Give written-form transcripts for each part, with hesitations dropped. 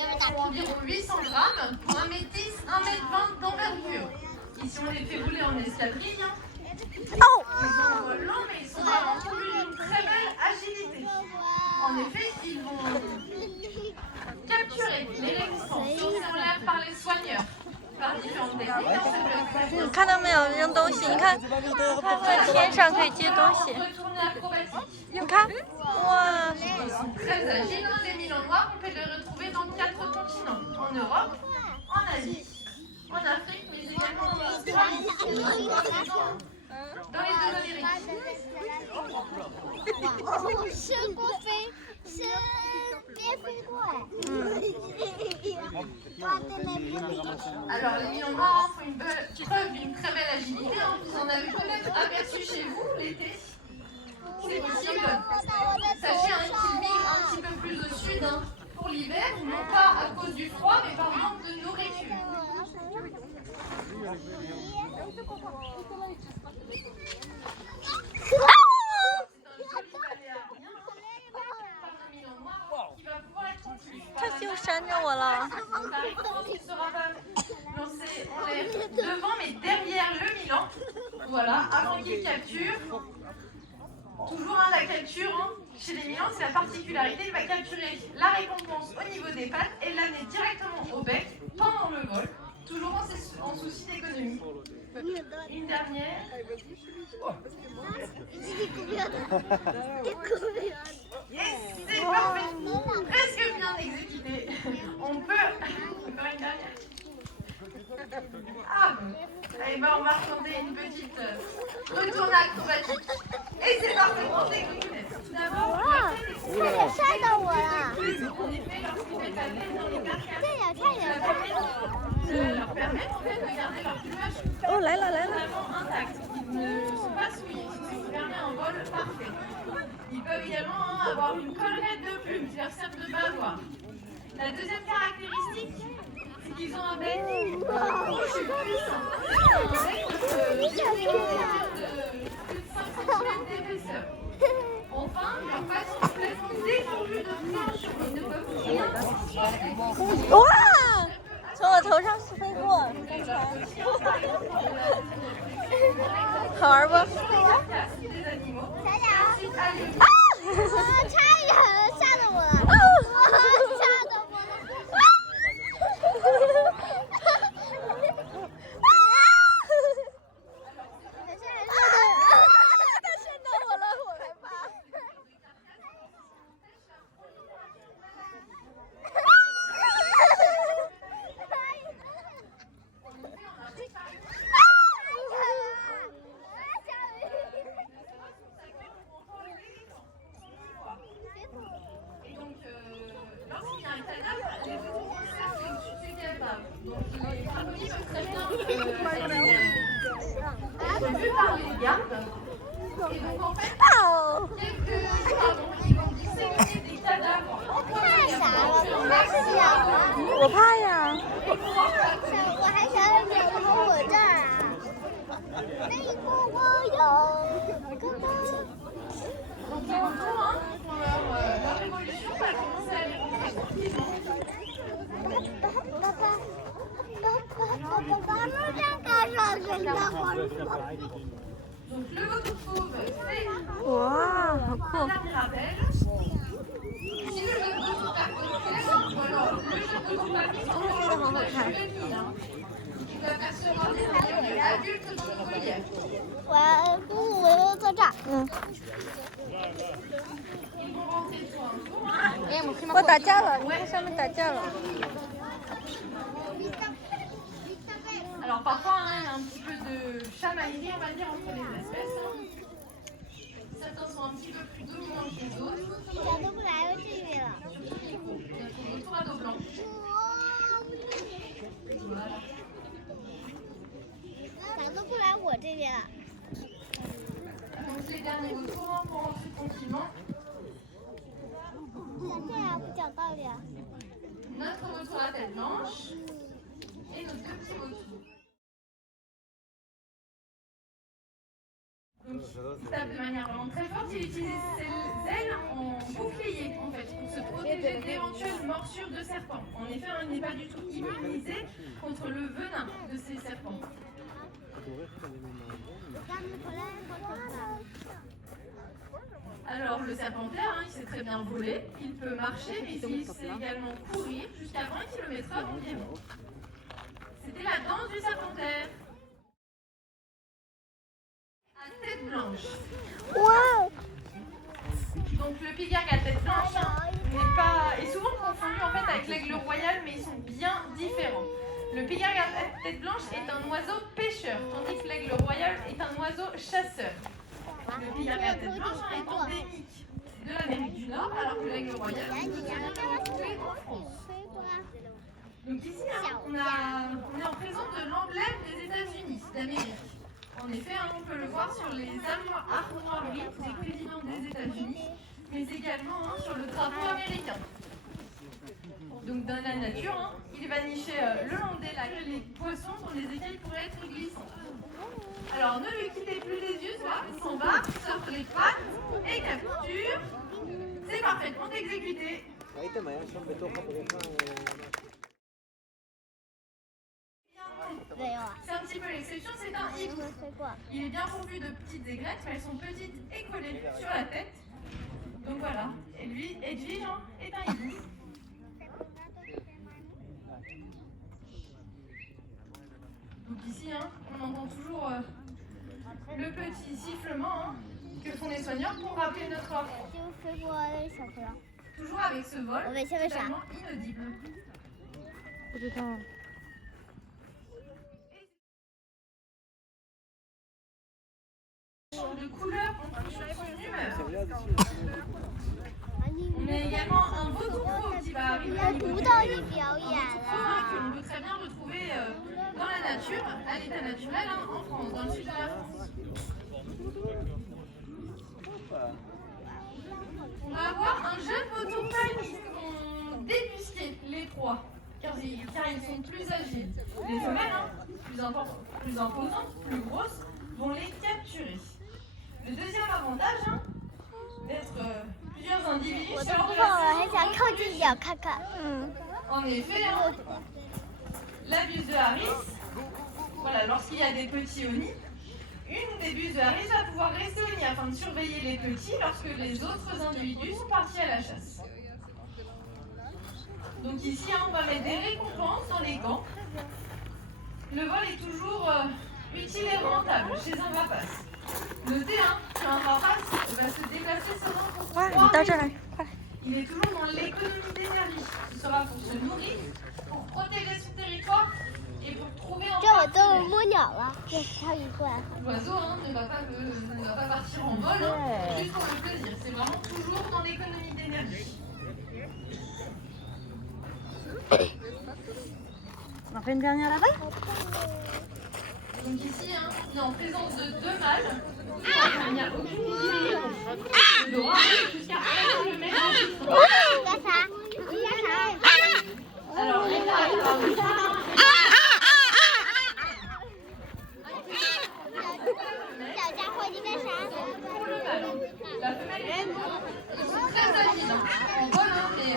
font environ 800 grammes pour 1m10, 1m20 d'envergure. Ici, on les fait rouler en escadrille. Ils ont un vol lent, mais ils sont vraiment pourvus d'une très belle agilité. En effet, ils vont capturer les résistants sautés en l'air par les soigneurs. Par différentes techniques. 你看到没有？扔东西，你看，它在天上可以接东西。你看，哇！ Très agile, les Milans noirs, on peut les retrouver dans 4 continents. En Europe, en Asie, en Afrique, mais également en Australie, dans les 2 Amériques. Alors, les Milans noirs font preuve d'une très belle agilité. Vous en avez peut-être aperçu chez vous l'été. C'est possible. Sachez qu'ils migrent un petit peu plus au sud pour l'hiver, non pas à cause du froid, mais par manque de nourriture. Il sera pas lancé en l'air devant, mais derrière le Milan. Voilà, avant qu'il capture. Toujours la capture chez les Milans, c'est la particularité, il va capturer la récompense au niveau des pattes et l'amener directement au bec pendant le vol, toujours en souci d'économie. Une dernière. Et c'est parfait, presque bien exécuté. On peut... Encore une dernière. Ah bon. Eh ben, on va raconter une petite retournée acrobatique. Et c'est parfait pour découvrir. Tout d'abord, on effet, lorsqu'ils mettent la tête dans les carcasses, ça leur permet en fait de garder leur plumage totalement intact. Ils ne sont pas souillés, ce qui permet un vol parfait. Ils peuvent également avoir une collerette de plumes qui leur servent de bavoir. La deuxième caractéristique, c'est qu'ils ont un bec rouge puissant. Un bec de 5 cm d'épaisseur. Enfin, leurs pattes sont complètement défendues de frein sur les 2 coques. 哇！从我头上飞过，好玩不？啊！差一点吓到我了！吓到我了！他吓到我了，我害怕。Et donc, lorsqu'il y a un canal, les petits servent du kebab. Donc, les braconniers peuvent très bien être vus par les gardes. Et donc, en fait, ils vont disséminer des cadavres. 我怕呀！我还想着美国我这儿啊，美国我有个梦。 Donc, les retours, pour leur évolution, va commencer à aller tranquillement. Donc, le vautour fauve fait 哇，好酷！ un rappel. Si le vautour papillon, ou alors le vautour papillon, va juvénile. Il doit percevoir des animaux adultes dans le relief. 我要坐这儿。Ils vont rentrer sur un tour. 我打架了，你看上面打架了。 Alors parfois, il y a un petit peu de chamaillerie, on va dire, entre les espèces. Certains sont un petit peu plus dominants que les autres. 小都不来这边了。 Notre vautour à dos blanc. Voilà. 咋都不来我这边了？ Donc les derniers vautours pour rentrer tranquillement. 这样不讲道理啊。 Notre vautour à tête blanche et nos 2 petits vautours. Donc, il tape de manière vraiment très forte. Il utilise ses ailes en bouclier en fait pour se protéger d'éventuels d'éventuelles morsures de serpents. En effet, il n'est pas du tout immunisé contre le venin de ces serpents. Alors le serpentaire, il sait très bien voler, il peut marcher, mais il sait également courir jusqu'à 20 km/h environ. C'était la danse du serpentaire. À tête blanche. Wow. Donc le pigargue à tête blanche est souvent confondu en fait avec l'aigle royal, mais ils sont bien différents. Le pigargue à tête blanche est un oiseau pêcheur, tandis que l'aigle royal est un oiseau chasseur. Le pigargue à tête blanche est endémique de l'Amérique du Nord, alors que l'aigle royal peut se retrouver en France. Donc ici, on est en présence de l'emblème des États-Unis d'Amérique. En effet, on peut le voir sur les armoiries des présidents des États-Unis, mais également sur le drapeau américain. Donc dans la nature, il va nicher le long des lacs les poissons dont les écailles pourraient être glissantes. Alors ne lui quittez plus les yeux, il s'en va, sort les pattes et capture. C'est parfaitement exécuté. C'est un petit peu l'exception, c'est un hibou. Il est bien pourvu de petites aigrettes, mais elles sont petites et collées sur la tête. Donc voilà, et lui, Edwige, est un hibou. Donc ici, on entend toujours le petit sifflement que font les soigneurs pour rappeler notre enfant. Toujours avec ce vol totalement inaudible. De couleur en fonction de son humeur. On a également un beau troupeau qui va arriver au niveau du mur, que l'on peut très bien retrouver dans la nature, à l'état naturel, en France, dans le sud de la France. On va avoir un jeune vautour palmiste qui vont débusquer les proies, car ils sont plus agiles. Les femelles, plus imposantes, plus grosses, vont les capturer. Le deuxième avantage, d'être plusieurs individus sur En effet, la buse de Harris, lorsqu'il y a des petits au nid, une des buses de Harris va pouvoir rester au nid afin de surveiller les petits lorsque les autres individus sont partis à la chasse. Donc ici, on va mettre des récompenses dans les camps. Le vol est toujours utile et rentable chez un rapace. Notez qu'un rapace va se déplacer seulement pour 3 minutes. Il est toujours dans l'économie d'énergie. Ce sera pour se nourrir, pour protéger son territoire et pour trouver un partenaire. L'oiseau ne va pas partir en vol juste pour le plaisir. C'est vraiment toujours dans l'économie d'énergie. On en fait une dernière là-bas? Donc ici, on est en présence de 2 mâles. Il n'y a aucune visibilité. Le roi jusqu'à 11 mètres. Alors, les la femelle est très agile. En vol, mais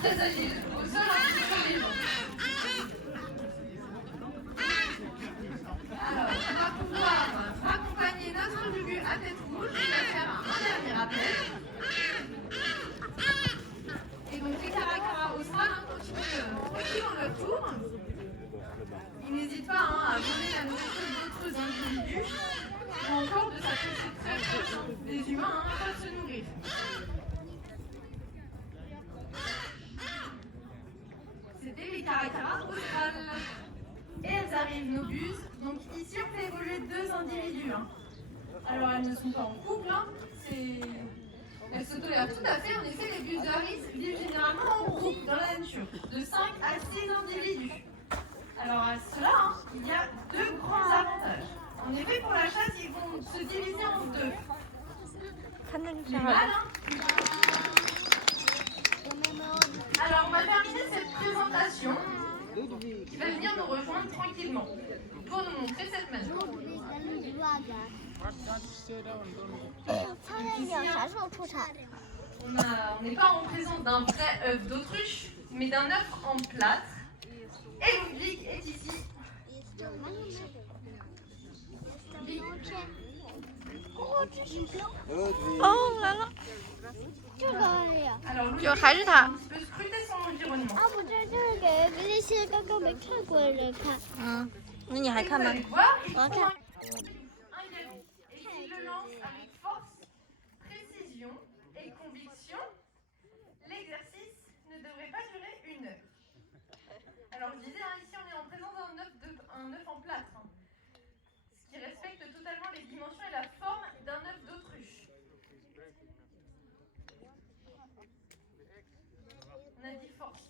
très agile. Au sol, sur les gens. Alors, on va pouvoir accompagner notre lugu à tête rouge qui va faire un dernier appel. Et donc les caracara austral continuent leur tour. Ils n'hésitent pas à voler la nourriture d'autres individus ou encore de s'approcher très proche des humains peuvent se nourrir. C'était les caracara australes. Et elles arrivent, nos buses. Donc ici, on fait évoluer 2 individus. Alors, elles ne sont pas en couple. Elles se tolèrent tout à fait. En effet, les buses de Harris vivent généralement en groupe dans la nature, de 5 à 6 individus. Alors, à cela, il y a 2 grands avantages. En effet, pour la chasse, ils vont se diviser en 2. Les mâles. Alors, on va terminer cette présentation. Qui va venir nous rejoindre tranquillement pour nous montrer cette manœuvre. On n'est pas en présence d'un vrai œuf d'autruche, mais d'un œuf en plâtre. Et Ludwig est ici. Oh là là， 这个呀， Alors, 就还是他 un。petit peu scruter son environnement. 啊，不，这是给那些刚刚没看过的人看。嗯，那你还 Et 看 vous 吗 allez？ voir, il Ok. prend un œuf et il le lance avec force, précision et conviction. L'exercice ne devrait pas durer 1 heure. Alors je disais, ici on est en présence d'un œuf en plâtre, ce qui respecte totalement les dimensions et la forme d'un œuf d'autruche. On a dit force.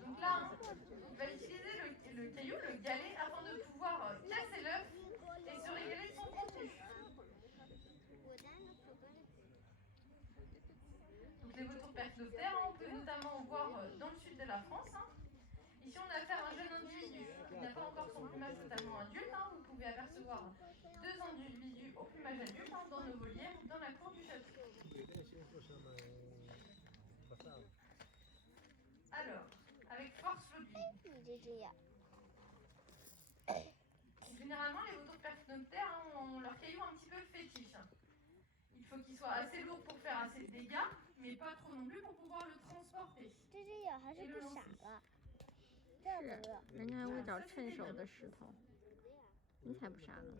Donc là, il va utiliser le caillou, le galet, afin de pouvoir casser l'œuf et se régaler de son contenu. Donc les vautours percnoptères, on peut notamment voir dans le sud de la France. Ici, on a affaire à un jeune individu. Il n'a pas encore son plumage totalement adulte. Vous pouvez apercevoir 2 individus au plumage adulte dans nos volières ou dans la cour du château. Alors, avec force Ludwig. Généralement, les vautours percnoptères ont leur caillou un petit peu fétiche. Il faut qu'il soit assez lourd pour faire assez de dégâts, mais pas trop non plus pour pouvoir le transporter. 这只眼还是不傻了，这不是。人家还会找趁手的石头，你才不傻呢，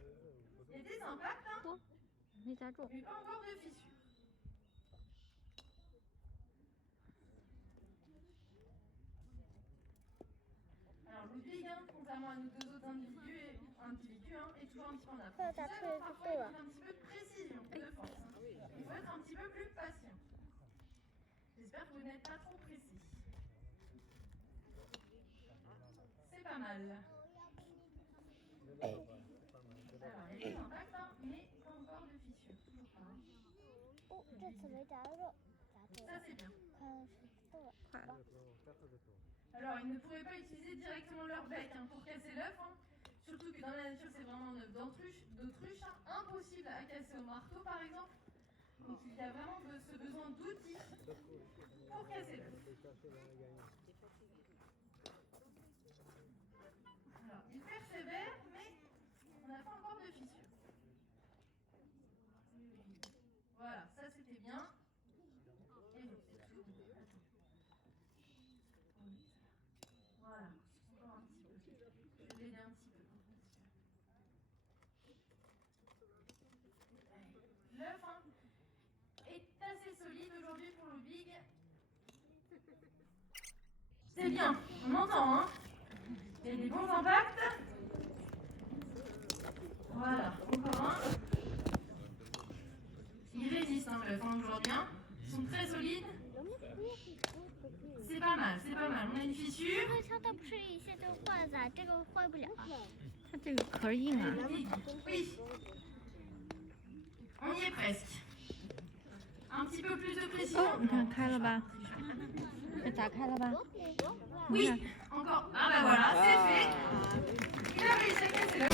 Il y a des impacts, 没砸中。 mais pas encore de fissures. Alors Ludwig, contrairement à nos 2 autres individus, est toujours un petit peu en avance. Parfois, il faut un petit peu de précision, de force. Il faut être un petit peu plus patient. J'espère que vous n'êtes pas trop précis. C'est pas mal. Alors, il y a des impacts, mais pas encore de fissures. Toujours pas. 哦，这次没砸中，砸中 Ça, c'est bien. 看是动了。 Alors, ils ne pourraient pas utiliser directement leur bec pour casser l'œuf. Surtout que dans la nature, c'est vraiment un œuf d'autruche. Impossible à casser au marteau, par exemple. Donc, il y a vraiment ce besoin d'outils pour casser l'œuf. Alors, il persévère, mais on n'a pas encore de fissure. Voilà, ça c'était bien. Et donc, c'est tout. Voilà, encore un petit peu. Je vais l'aider un petit peu. L'œuf est assez solide aujourd'hui pour Ludwig. C'est bien, on entend, il y a des bons impacts. Voilà, encore un. Ils résistent l'œuf aujourd'hui. Ils sont très solides. C'est pas mal, c'est pas mal. On a une fissure. 它不是一下就坏了，这个坏不了。它这个壳硬啊。 Oui. On y est presque. Un petit peu plus de précision. 哦，你看开了吧？这打开了吧？ Oui, encore. Ah bah voilà, c'est fait. Il a réussi à casser l'œuf.